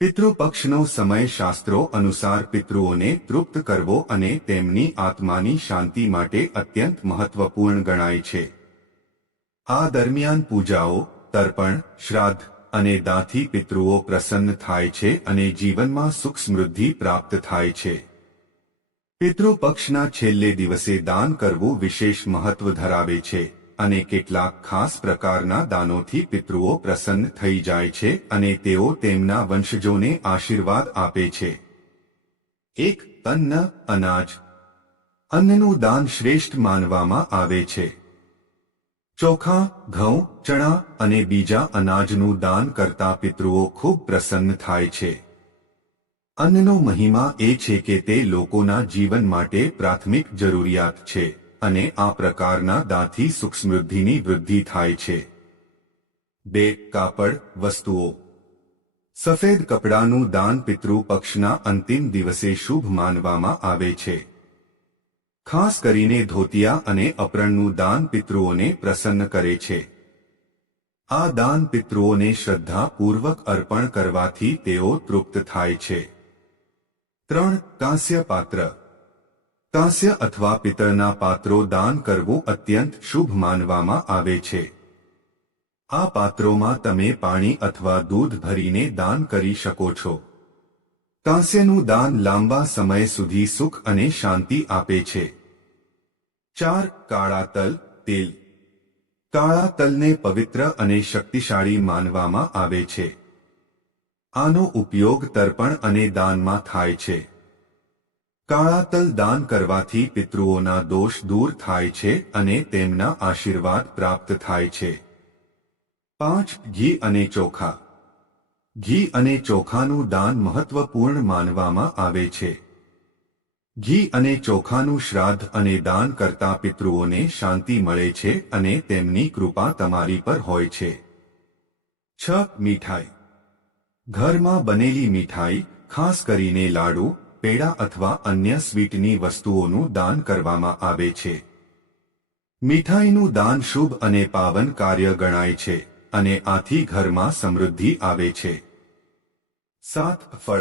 પિતૃપક્ષનો સમય શાસ્ત્રો અનુસાર પિતૃઓને તૃપ્ત કરવો અને તેમની આત્માની શાંતિ માટે અત્યંત મહત્વપૂર્ણ ગણાય છે. આ દરમિયાન પૂજાઓ, તર્પણ, શ્રાદ્ધ અને દાંથી પિતૃઓ પ્રસન્ન થાય છે અને જીવનમાં સુખ સમૃદ્ધિ પ્રાપ્ત થાય છે. પિતૃપક્ષના છેલ્લે દિવસે દાન કરવું વિશેષ મહત્વ ધરાવે છે. અને કેટલાક ખાસ પ્રકારના દાનોથી પિતૃઓ પ્રસન્ન થઈ જાય છે અને તેઓ તેમના વંશજોને આશીર્વાદ આપે છે. એક, અન્ન, અનાજ. અન્નનું દાન શ્રેષ્ઠ માનવામાં આવે છે. ચોખા, ઘઉં, ચણા અને બીજા અનાજનું દાન કરતા પિતૃઓ ખૂબ પ્રસન્ન થાય છે. અન્નનો મહિમા એ છે કે તે લોકોના જીવન માટે પ્રાથમિક જરૂરિયાત છે. અને આ પ્રકારના દાંથી સુખ વૃદ્ધિ થાય છે. બે, કાપડ, વસ્તુઓ. સફેદ કપડાનું દાન પિતૃ પક્ષના અંતિમ દિવસે શુભ માનવામાં આવે છે. ખાસ કરીને ધોતિયા અને અપરણનું દાન પિતૃઓને પ્રસન્ન કરે છે. આ દાન પિતૃઓને શ્રદ્ધાપૂર્વક અર્પણ કરવાથી તેઓ તૃપ્ત થાય છે. ત્રણ કાંસ્ય પાત્ર કાંસ્ય અથવા પિત્તળના પાત્રો દાન કરવું અત્યંત શુભ માનવામાં આવે છે. આ પાત્રોમાં તમે પાણી અથવા દૂધ ભરીને દાન કરી શકો છો. કાંસ્યનું દાન લાંબા સમય સુધી સુખ અને શાંતિ આપે છે. ચાર, કાળા તલ, તેલ. કાળા તલને પવિત્ર અને શક્તિશાળી માનવામાં આવે છે. આનો ઉપયોગ તર્પણ અને દાનમાં થાય છે. કાળા તલ દાન કરવાથી પિતૃઓના દોષ દૂર થાય છે અને તેમના આશીર્વાદ પ્રાપ્ત થાય છે. પાંચ, ઘી અને ચોખા. ઘી અને ચોખાનું દાન મહત્વપૂર્ણ માનવામાં આવે છે. ઘી અને ચોખાનું શ્રાદ્ધ અને દાન કરતા પિતૃઓને શાંતિ મળે છે અને તેમની કૃપા તમારી પર હોય છે. છ, મીઠાઈ. ઘરમાં બનેલી મીઠાઈ, ખાસ કરીને લાડુ પેડા અથવા અન્ય સ્વીટની વસ્તુઓનું દાન કરવામાં આવે છે. મીઠાઈનું દાન શુભ અને પાવન કાર્ય ગણાય છે અને આથી ઘરમાં સમૃદ્ધિ આવે છે. સાત ફળ.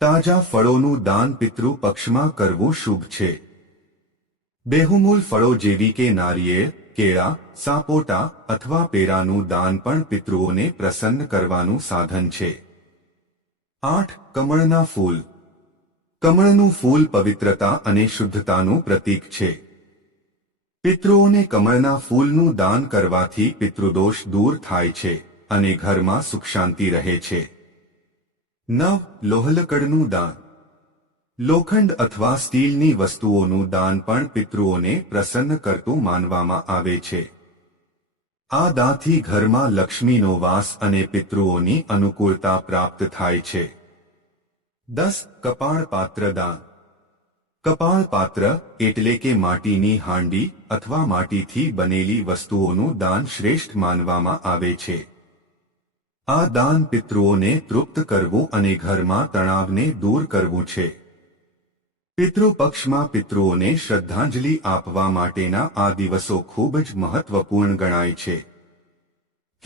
તાજા ફળોનું દાન પિતૃ પક્ષમાં કરવું શુભ છે. બેહુમૂલ ફળો જેવી કે નારિયેળ, કેળા, સાપોટા અથવા પેરાનું દાન પણ પિતૃઓને પ્રસન્ન કરવાનું સાધન છે. આઠ કમળના ફૂલ. કમળનું ફૂલ પવિત્રતા અને શુદ્ધતાનું પ્રતીક છે. પિતૃઓને કમળના ફૂલનું દાન કરવાથી પિતૃદોષ દૂર થાય છે અને ઘરમાં સુખ શાંતિ રહે છે. નવ, લોહલકડનું દાન. લોખંડ અથવા સ્ટીલની વસ્તુઓનું દાન પણ પિતૃઓને પ્રસન્ન કરતું માનવામાં આવે છે. આ દાથી ઘરમાં લક્ષ્મીનો વાસ અને પિતૃઓની અનુકૂળતા પ્રાપ્ત થાય છે. દસ કપાળ પાત્ર દાન. કપાળ પાત્ર એટલે કે માટીની હાંડી અથવા માટીથી બનેલી વસ્તુઓનું દાન શ્રેષ્ઠ માનવામાં આવે છે. આ દાન પિતૃઓને તૃપ્ત કરવું અને ઘરમાં તણાવને દૂર કરવું છે. પિતૃપક્ષમાં પિતૃઓને શ્રદ્ધાંજલિ આપવા માટેના આ દિવસો ખૂબ જ મહત્વપૂર્ણ ગણાય છે.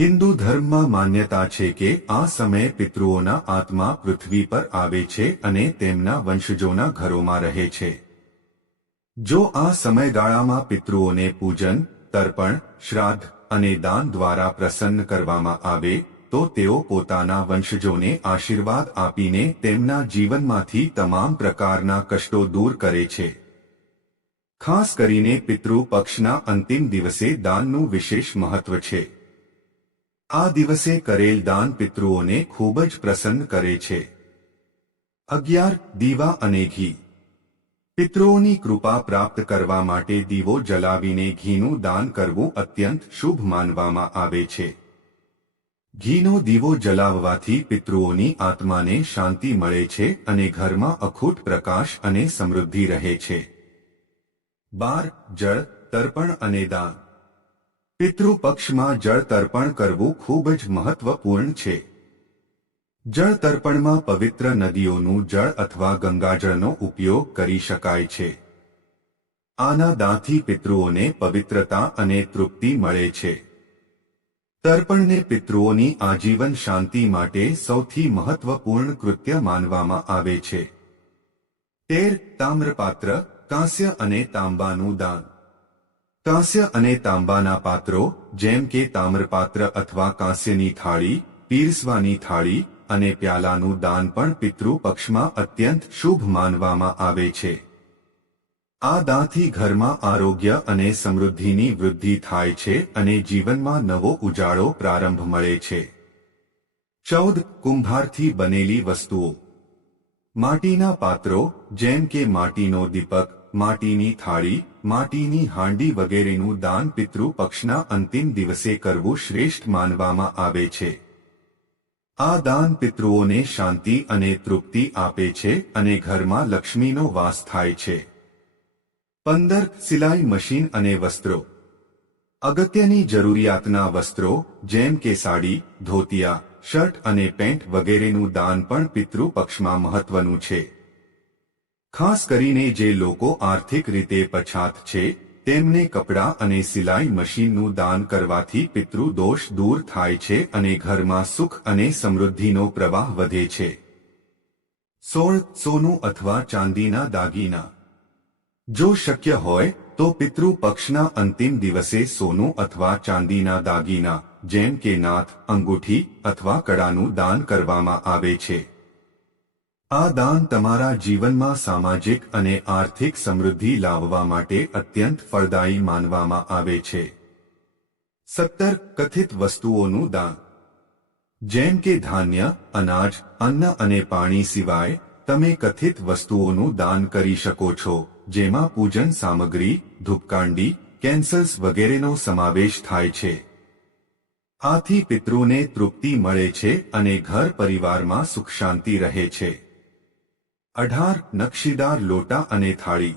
હિન્દુ ધર્મમાં માન્યતા છે કે આ સમયે પિતૃઓના આત્મા પૃથ્વી પર આવે છે અને તેમના વંશજોના ઘરોમાં રહે છે. જો આ સમયગાળામાં પિતૃઓને પૂજન, તર્પણ, શ્રાદ્ધ અને દાન દ્વારા પ્રસન્ન કરવામાં આવે, તો તેઓ પોતાના વંશજોને આશીર્વાદ આપીને તેમના જીવનમાંથી તમામ પ્રકારના કષ્ટો દૂર કરે છે. ખાસ કરીને પિતૃ પક્ષના અંતિમ દિવસે દાનનું વિશેષ મહત્વ છે. આ દિવસે કરેલ દાન પિતૃઓને ખૂબ જ પ્રસન્ન કરે છે. અગિયાર, દીવા અને ઘી. પિતૃઓની કૃપા પ્રાપ્ત કરવા માટે દીવો જલાવીને ઘીનું દાન કરવું અત્યંત શુભ માનવામાં આવે છે. ઘીનો દીવો જલાવવાથી પિતૃઓની આત્માને શાંતિ મળે છે અને ઘરમાં અખૂટ પ્રકાશ અને સમૃદ્ધિ રહે છે. બાર, જળ, તર્પણ અને દાન. પિતૃપક્ષમાં જળ તર્પણ કરવું ખૂબ જ મહત્વપૂર્ણ છે. જળ તર્પણમાં પવિત્ર નદીઓનું જળ અથવા ગંગાજળનો ઉપયોગ કરી શકાય છે. આના દાંથી પિતૃઓને પવિત્રતા અને તૃપ્તિ મળે છે. તર્પણને પિતૃઓની આજીવન શાંતિ માટે સૌથી મહત્વપૂર્ણ કૃત્ય માનવામાં આવે છે. તેર, તામ્રપાત્ર, કાંસ્ય અને તાંબાનું દાન. કાંસ્ય અને તાંબાના પાત્રો, જેમ કે તામ્રપાત્ર અથવા કાંસ્યની થાળી, પીરસવાની થાળી અને પ્યાલાનું દાન પણ પિતૃ પક્ષમાં અત્યંત શુભ માનવામાં આવે છે. આ દાનથી ઘરમાં આરોગ્ય અને સમૃદ્ધિની વૃદ્ધિ થાય છે અને જીવનમાં નવો ઉજાળો પ્રારંભ મળે છે. ચૌદ, કુંભારથી બનેલી વસ્તુઓ. માટીના પાત્રો, જેમ કે માટીનો દીપક, માટીની થાળી માટીની હાંડી વગેરેનું દાન પિતૃ પક્ષના અંતિમ દિવસે કરવું શ્રેષ્ઠ માનવામાં આવે છે. આ દાન પિતૃઓને શાંતિ અને તૃપ્તિ આપે છે અને ઘરમાં લક્ષ્મીનો વાસ થાય છે. પંદર, સિલાઈ મશીન અને વસ્ત્રો. અગત્યની જરૂરિયાતના વસ્ત્રો, જેમ કે સાડી, ધોતિયા, શર્ટ અને પેન્ટ વગેરેનું દાન પણ પિતૃ પક્ષમાં મહત્વનું છે. ખાસ કરીને જે લોકો આર્થિક રીતે પછાત છે, તેમને કપડાં અને સિલાઈ મશીનનું દાન કરવાથી પિતૃ દોષ દૂર થાય છે અને ઘરમાં સુખ અને સમૃદ્ધિનો પ્રવાહ વધે છે. સોળ, સોનું અથવા ચાંદીના દાગીના. જો શક્ય હોય, તો પિતૃ પક્ષના અંતિમ દિવસે સોનું અથવા ચાંદીના દાગીના, જેમ કે નાથ, અંગૂઠી અથવા કડાનું દાન કરવામાં આવે છે. આ દાન તમારા જીવનમાં સામાજિક અને આર્થિક સમૃદ્ધિ લાવવા માટે અત્યંત ફળદાયી માનવામાં આવે છે. સત્તર કથિત વસ્તુઓનું દાન. જેમ કે ધાન્ય, અનાજ, અન્ન અને પાણી સિવાય, તમે કથિત વસ્તુઓનું દાન કરી શકો છો, જેમાં પૂજન સામગ્રી, ધૂપકાંડી, કેન્સલ્સ વગેરેનો સમાવેશ થાય છે. આથી પિતૃને તૃપ્તિ મળે છે અને ઘર પરિવારમાં સુખ શાંતિ રહે છે. અઢાર નકશીદાર લોટા અને થાળી.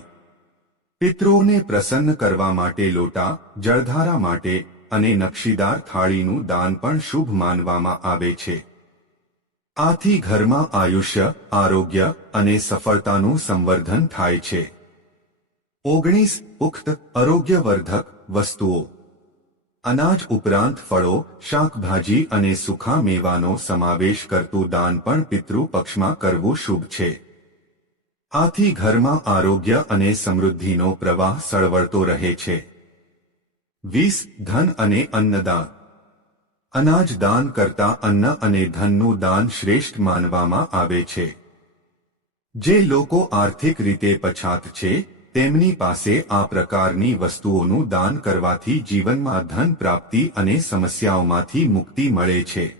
પિતૃઓને પ્રસન્ન કરવા માટે લોટા, જળધારા માટે અને નકશીદાર થાળીનું દાન પણ શુભ માનવામાં આવે છે. આથી ઘરમાં આયુષ્ય, આરોગ્ય અને સફળતાનું સંવર્ધન થાય છે. ઓગણીસ પુખ્ત આરોગ્યવર્ધક વસ્તુઓ. અનાજ ઉપરાંત ફળો, શાકભાજી અને સુખા મેવાનો સમાવેશ કરતું દાન પણ પિતૃ પક્ષમાં કરવું શુભ છે. આથી ઘરમાં આરોગ્ય અને સમૃદ્ધિનો પ્રવાહ સળવળતો રહે છે. વીસ, ધન અને અન્નદાન. અનાજ દાન કરતા અન્ન અને ધનનું દાન શ્રેષ્ઠ માનવામાં આવે છે. જે લોકો આર્થિક રીતે પછાત છે, તેમની પાસે આ પ્રકારની વસ્તુઓનું દાન કરવાથી જીવનમાં ધન પ્રાપ્તિ અને સમસ્યાઓમાંથી મુક્તિ મળે છે.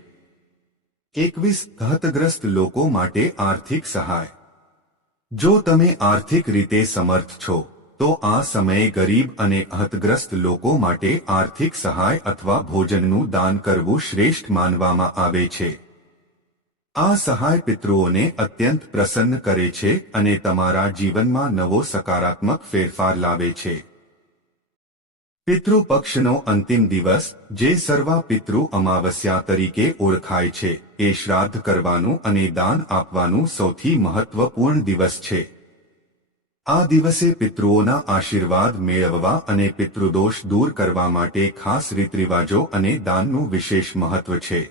એકવીસ, ઘતગ્રસ્ત લોકો માટે આર્થિક સહાય. જો તમે આર્થિક રીતે સમર્થ છો, તો આ સમયે ગરીબ અને હતગ્રસ્ત લોકો માટે આર્થિક સહાય અથવા ભોજનનું દાન કરવું શ્રેષ્ઠ માનવામાં આવે છે. આ સહાય પિતૃઓને અત્યંત પ્રસન્ન કરે છે અને તમારા જીવનમાં નવો સકારાત્મક ફેરફાર લાવે છે. પિતૃ પક્ષનો અંતિમ દિવસ, જે સર્વા પિતૃ અમાવસ્યા તરીકે ઓળખાય છે, એ શ્રાદ્ધ કરવાનું અને દાન આપવાનું સૌથી મહત્વપૂર્ણ દિવસ છે. આ દિવસે પિતૃઓના આશીર્વાદ મેળવવા અને પિતૃદોષ દૂર કરવા માટે ખાસ રીતરિવાજો અને દાનનું વિશેષ મહત્વ છે.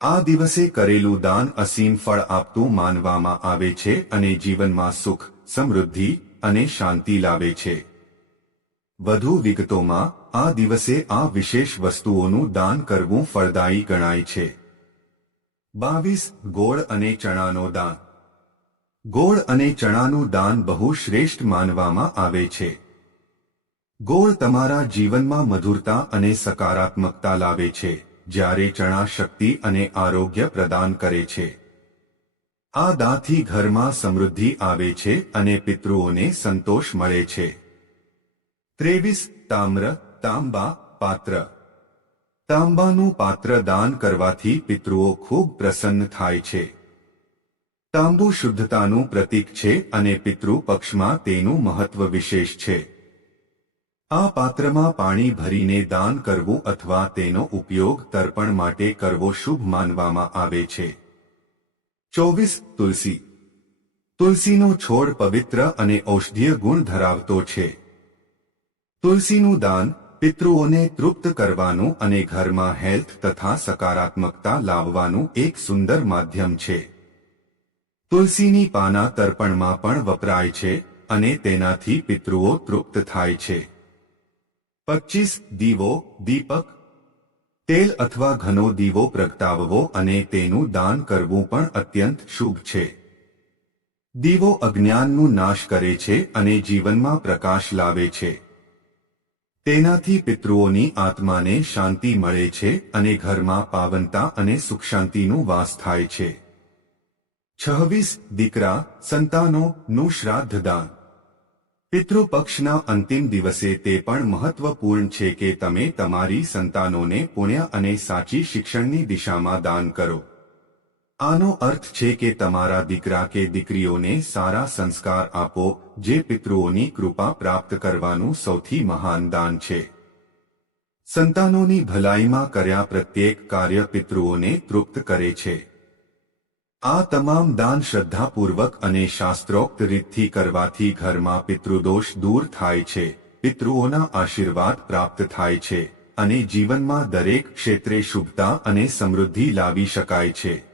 આ દિવસે કરેલું દાન અસીમ ફળ આપતું માનવામાં આવે છે અને જીવનમાં સુખ, સમૃદ્ધિ અને શાંતિ લાવે છે. વધુ વિગતોમાં આ દિવસે આ વિશેષ વસ્તુઓનું દાન કરવું ફળદાયી ગણાય છે. બાવીસ, ગોળ અને ચણાનો દાન. ગોળ અને ચણાનું દાન બહુ શ્રેષ્ઠ માનવામાં આવે છે. ગોળ તમારા જીવનમાં મધુરતા અને સકારાત્મકતા લાવે છે, જ્યારે ચણા શક્તિ અને આરોગ્ય પ્રદાન કરે છે. આ દાંથી ઘરમાં સમૃદ્ધિ આવે છે અને પિતૃઓને સંતોષ મળે છે. ત્રેવીસ તામ્ર, તાંબા, પાત્ર. તાંબાનું પાત્ર દાન કરવાથી પિતૃઓ ખૂબ પ્રસન્ન થાય છે. તાંબુ શુદ્ધતાનું પ્રતીક છે અને પિતૃ પક્ષમાં તેનું મહત્વ વિશેષ છે. આ પાત્રમાં પાણી ભરીને દાન કરવું અથવા તેનો ઉપયોગ તર્પણ માટે કરવો શુભ માનવામાં આવે છે. ચોવીસ તુલસી. તુલસીનો છોડ પવિત્ર અને ઔષધીય ગુણ ધરાવતો છે. તુલસીનું દાન પિતૃઓને તૃપ્ત કરવાનું અને ઘરમાં હેલ્થ તથા સકારાત્મકતા લાવવાનું એક સુંદર માધ્યમ છે. તુલસીની પાના તર્પણમાં પણ વપરાય છે અને તેનાથી પિતૃઓ તૃપ્ત થાય છે. પચીસ દીવો દીપક. તેલ અથવા ઘનો દીવો પ્રગટાવવો અને તેનું દાન કરવું પણ અત્યંત શુભ છે. દીવો અજ્ઞાનનું નાશ કરે છે અને જીવનમાં પ્રકાશ લાવે છે. તેનાથી પિતૃઓની આત્માને શાંતિ મળે છે અને ઘરમાં પાવનતા અને સુખશાંતિનું વાસ થાય છે. છવ્વીસ, દીકરા સંતાનોનું શ્રાદ્ધ દાન. પિતૃપક્ષના અંતિમ દિવસે તે પણ મહત્વપૂર્ણ છે કે તમે તમારી સંતાનોને પુણ્ય અને સાચી શિક્ષણની દિશામાં દાન કરો. આનો અર્થ છે કે તમારા દીકરા કે દીકરીઓને સારા સંસ્કાર આપો, જે પિતૃઓની કૃપા પ્રાપ્ત કરવાનું સૌથી મહાન દાન છે. સંતાનોની ભલાઈમાં કર્યા પ્રત્યેક કાર્ય પિતૃઓને તૃપ્ત કરે છે. આ તમામ દાન શ્રદ્ધાપૂર્વક અને શાસ્ત્રોક્ત રીતથી કરવાથી ઘરમાં પિતૃદોષ દૂર થાય છે, પિતૃઓના આશીર્વાદ પ્રાપ્ત થાય છે, અને જીવનમાં દરેક ક્ષેત્રે શુભતા અને સમૃદ્ધિ લાવી શકાય છે.